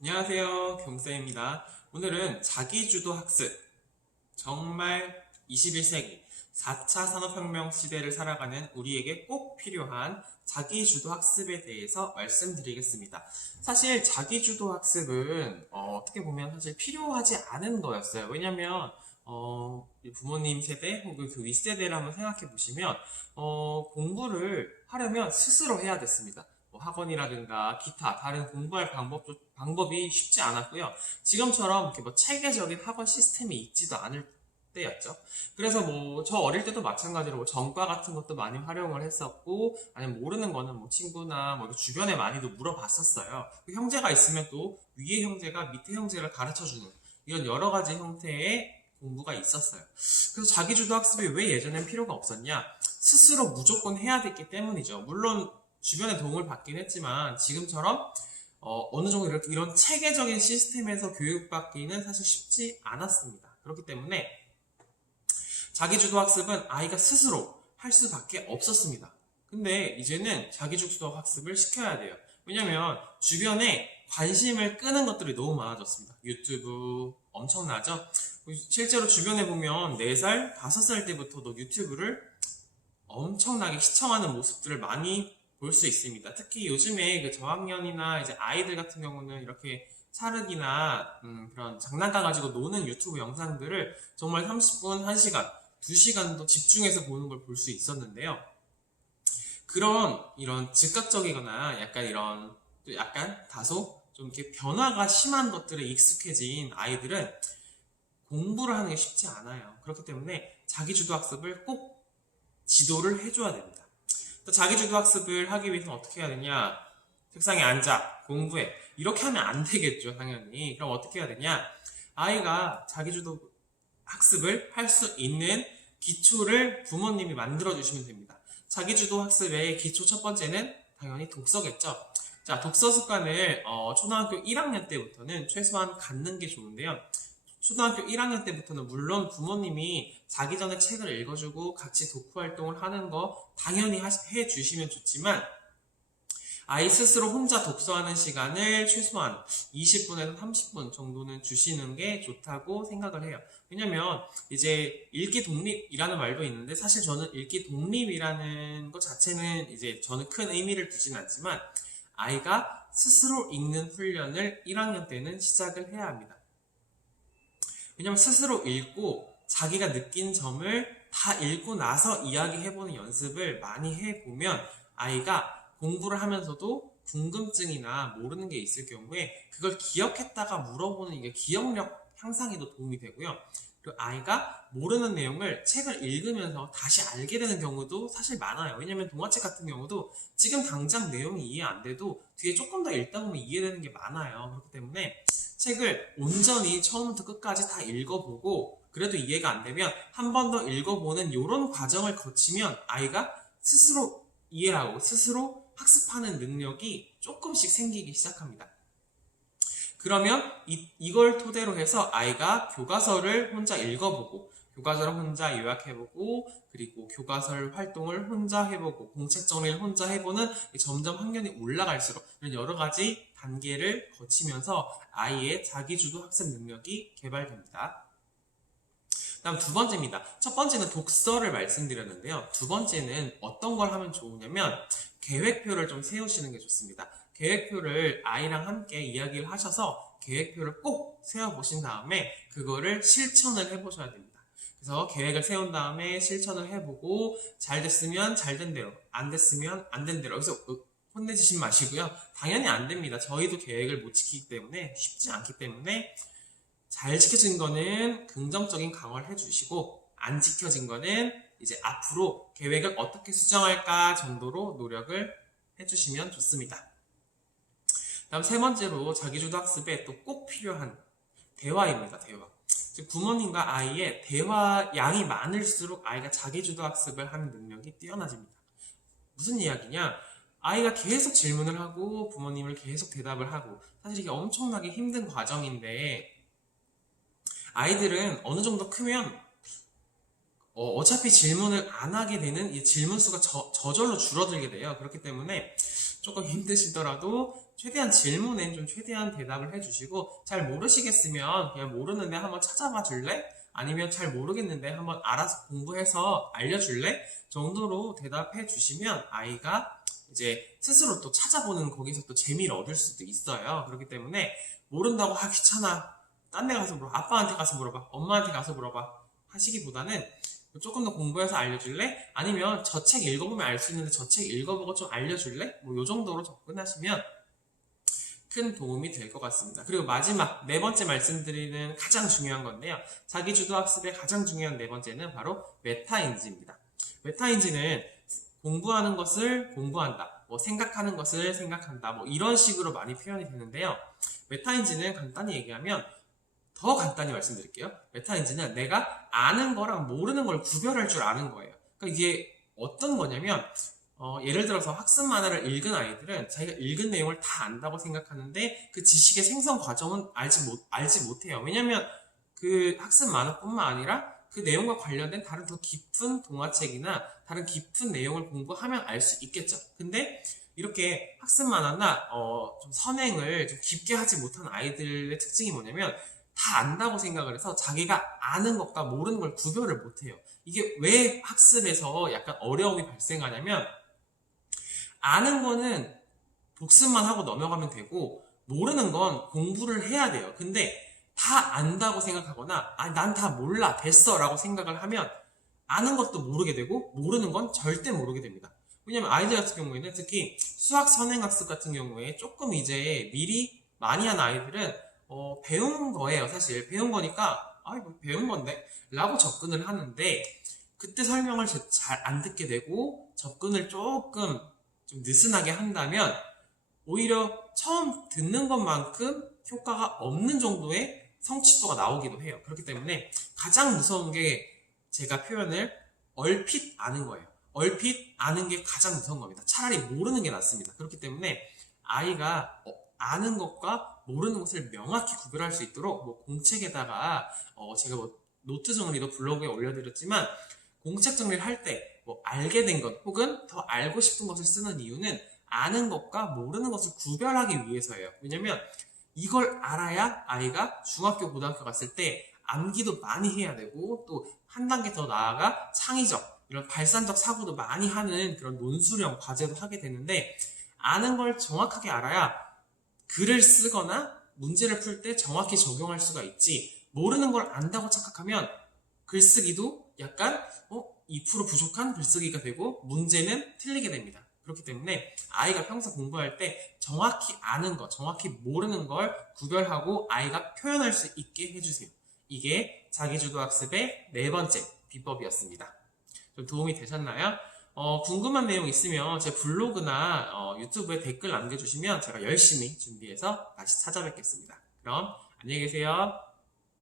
안녕하세요. 경쌤입니다. 오늘은 자기주도 학습, 정말 21세기 4차 산업혁명 시대를 살아가는 우리에게 꼭 필요한 자기주도 학습에 대해서 말씀드리겠습니다. 사실 자기주도 학습은 떻게 보면 사실 필요하지 않은 거였어요. 왜냐면 부모님 세대 혹은 그 윗세대를 한번 생각해 보시면 공부를 하려면 스스로 해야 됐습니다. 뭐 학원이라든가 기타 다른 공부할 방법이 쉽지 않았고요. 지금처럼 이렇게 뭐 체계적인 학원 시스템이 있지도 않을 때였죠. 그래서 뭐 저 어릴 때도 마찬가지로 뭐 전과 같은 것도 많이 활용을 했었고, 아니면 모르는 거는 뭐 친구나 뭐 주변에 많이도 물어봤었어요. 그 형제가 있으면 또 위에 형제가 밑에 형제를 가르쳐 주는 이런 여러 가지 형태의 공부가 있었어요. 그래서 자기주도 학습이 왜 예전엔 필요가 없었냐? 스스로 무조건 해야 됐기 때문이죠. 물론 주변의 도움을 받긴 했지만 지금처럼 어느 정도 이런 체계적인 시스템에서 교육받기는 사실 쉽지 않았습니다. 그렇기 때문에 자기주도 학습은 아이가 스스로 할 수밖에 없었습니다. 근데 이제는 자기주도 학습을 시켜야 돼요. 왜냐면 주변에 관심을 끄는 것들이 너무 많아졌습니다. 유튜브 엄청나죠? 실제로 주변에 보면 4살, 5살 때부터도 유튜브를 엄청나게 시청하는 모습들을 많이 볼 수 있습니다. 특히 요즘에 그 저학년이나 이제 아이들 같은 경우는 이렇게 사르기나 그런 장난감 가지고 노는 유튜브 영상들을 정말 30분, 1시간, 2시간도 집중해서 보는 걸 볼 수 있었는데요. 그런 이런 즉각적이거나 약간 이런 또 약간 다소 좀 이렇게 변화가 심한 것들에 익숙해진 아이들은 공부를 하는 게 쉽지 않아요. 그렇기 때문에 자기주도 학습을 꼭 지도를 해줘야 됩니다. 자기주도 학습을 하기 위해서는 어떻게 해야 되냐? 책상에 앉아, 공부해. 이렇게 하면 안 되겠죠, 당연히. 그럼 어떻게 해야 되냐? 아이가 자기주도 학습을 할 수 있는 기초를 부모님이 만들어주시면 됩니다. 자기주도 학습의 기초 첫 번째는 당연히 독서겠죠. 자, 독서 습관을 초등학교 1학년 때부터는 최소한 갖는 게 좋은데요. 초등학교 1학년 때부터는 물론 부모님이 자기 전에 책을 읽어주고 같이 독후 활동을 하는 거 당연히 해주시면 좋지만, 아이 스스로 혼자 독서하는 시간을 최소한 20분에서 30분 정도는 주시는 게 좋다고 생각을 해요. 왜냐면 이제 읽기 독립이라는 말도 있는데, 사실 저는 읽기 독립이라는 것 자체는 이제 저는 큰 의미를 두진 않지만, 아이가 스스로 읽는 훈련을 1학년 때는 시작을 해야 합니다. 왜냐면 스스로 읽고 자기가 느낀 점을 다 읽고 나서 이야기해보는 연습을 많이 해보면 아이가 공부를 하면서도 궁금증이나 모르는 게 있을 경우에 그걸 기억했다가 물어보는 이게 기억력 향상에도 도움이 되고요. 그리고 아이가 모르는 내용을 책을 읽으면서 다시 알게 되는 경우도 사실 많아요. 왜냐면 동화책 같은 경우도 지금 당장 내용이 이해 안 돼도 뒤에 조금 더 읽다 보면 이해되는 게 많아요. 그렇기 때문에 책을 온전히 처음부터 끝까지 다 읽어보고 그래도 이해가 안 되면 한 번 더 읽어보는 이런 과정을 거치면 아이가 스스로 이해하고 스스로 학습하는 능력이 조금씩 생기기 시작합니다. 그러면 이걸 토대로 해서 아이가 교과서를 혼자 읽어보고 교과서를 혼자 요약해보고 그리고 교과서 활동을 혼자 해보고 공책 정리를 혼자 해보는 점점 학년이 올라갈수록 이런 여러 가지 단계를 거치면서 아이의 자기주도 학습 능력이 개발됩니다. 다음 두 번째입니다. 첫 번째는 독서를 말씀드렸는데요. 두 번째는 어떤 걸 하면 좋으냐면 계획표를 좀 세우시는 게 좋습니다. 계획표를 아이랑 함께 이야기를 하셔서 계획표를 꼭 세워보신 다음에 그거를 실천을 해보셔야 됩니다. 그래서 계획을 세운 다음에 실천을 해보고 잘 됐으면 잘 된 대로, 안 됐으면 안 된 대로. 그래서 혼내주신 마시고요. 당연히 안 됩니다. 저희도 계획을 못 지키기 때문에 쉽지 않기 때문에 잘 지켜진 거는 긍정적인 강화를 해주시고 안 지켜진 거는 이제 앞으로 계획을 어떻게 수정할까 정도로 노력을 해주시면 좋습니다. 다음 세 번째로 자기주도 학습에 또 꼭 필요한 대화입니다. 대화. 즉 부모님과 아이의 대화 양이 많을수록 아이가 자기주도 학습을 하는 능력이 뛰어나집니다. 무슨 이야기냐? 아이가 계속 질문을 하고 부모님을 계속 대답을 하고 사실 이게 엄청나게 힘든 과정인데 아이들은 어느 정도 크면 어차피 질문을 안 하게 되는 이 질문 수가 저절로 줄어들게 돼요. 그렇기 때문에 조금 힘드시더라도 최대한 질문엔 좀 최대한 대답을 해주시고, 잘 모르시겠으면 그냥 모르는데 한번 찾아봐 줄래? 아니면 잘 모르겠는데 한번 알아서 공부해서 알려줄래? 정도로 대답해 주시면 아이가 이제 스스로 또 찾아보는 거기서 또 재미를 얻을 수도 있어요. 그렇기 때문에 모른다고 귀찮아, 딴 데 가서 물어봐, 아빠한테 가서 물어봐, 엄마한테 가서 물어봐 하시기보다는 조금 더 공부해서 알려줄래? 아니면 저 책 읽어보면 알 수 있는데 저 책 읽어보고 좀 알려줄래? 뭐 요 정도로 접근하시면 큰 도움이 될 것 같습니다. 그리고 마지막 네 번째 말씀드리는 가장 중요한 건데요. 자기주도 학습의 가장 중요한 네 번째는 바로 메타인지입니다. 메타인지는 공부하는 것을 공부한다, 뭐 생각하는 것을 생각한다, 뭐 이런 식으로 많이 표현이 되는데요. 메타인지는 간단히 얘기하면, 더 간단히 말씀드릴게요. 메타인지는 내가 아는 거랑 모르는 걸 구별할 줄 아는 거예요. 그러니까 이게 어떤 거냐면, 예를 들어서 학습 만화를 읽은 아이들은 자기가 읽은 내용을 다 안다고 생각하는데 그 지식의 생성 과정은 알지 못해요. 왜냐면 그 학습 만화뿐만 아니라 그 내용과 관련된 다른 더 깊은 동화책이나 다른 깊은 내용을 공부하면 알 수 있겠죠. 근데 이렇게 학습 만화나 좀 선행을 좀 깊게 하지 못한 아이들의 특징이 뭐냐면, 다 안다고 생각을 해서 자기가 아는 것과 모르는 걸 구별을 못해요. 이게 왜 학습에서 약간 어려움이 발생하냐면, 아는 거는 복습만 하고 넘어가면 되고 모르는 건 공부를 해야 돼요. 근데 다 안다고 생각하거나 난 다 몰라 됐어 라고 생각을 하면 아는 것도 모르게 되고 모르는 건 절대 모르게 됩니다. 왜냐면 아이들 같은 경우에는 특히 수학 선행학습 같은 경우에 조금 이제 미리 많이 한 아이들은 배운 거예요. 사실 배운 거니까 뭐 배운 건데 라고 접근을 하는데, 그때 설명을 잘 안 듣게 되고 접근을 조금 좀 느슨하게 한다면 오히려 처음 듣는 것만큼 효과가 없는 정도의 성취도가 나오기도 해요. 그렇기 때문에 가장 무서운 게 제가 표현을 얼핏 아는 거예요. 얼핏 아는 게 가장 무서운 겁니다. 차라리 모르는 게 낫습니다. 그렇기 때문에 아이가 아는 것과 모르는 것을 명확히 구별할 수 있도록 뭐 공책에다가 제가 뭐 노트 정리도 블로그에 올려드렸지만, 공책 정리를 할 때 뭐 알게 된 것 혹은 더 알고 싶은 것을 쓰는 이유는 아는 것과 모르는 것을 구별하기 위해서예요. 왜냐면 이걸 알아야 아이가 중학교, 고등학교 갔을 때 암기도 많이 해야 되고 또 한 단계 더 나아가 창의적, 이런 발산적 사고도 많이 하는 그런 논술형 과제도 하게 되는데, 아는 걸 정확하게 알아야 글을 쓰거나 문제를 풀 때 정확히 적용할 수가 있지, 모르는 걸 안다고 착각하면 글쓰기도 약간 2% 부족한 글쓰기가 되고 문제는 틀리게 됩니다. 그렇기 때문에 아이가 평소 공부할 때 정확히 아는 것, 정확히 모르는 걸 구별하고 아이가 표현할 수 있게 해주세요. 이게 자기주도 학습의 네 번째 비법이었습니다. 좀 도움이 되셨나요? 궁금한 내용 있으면 제 블로그나 유튜브에 댓글 남겨주시면 제가 열심히 준비해서 다시 찾아뵙겠습니다. 그럼 안녕히 계세요.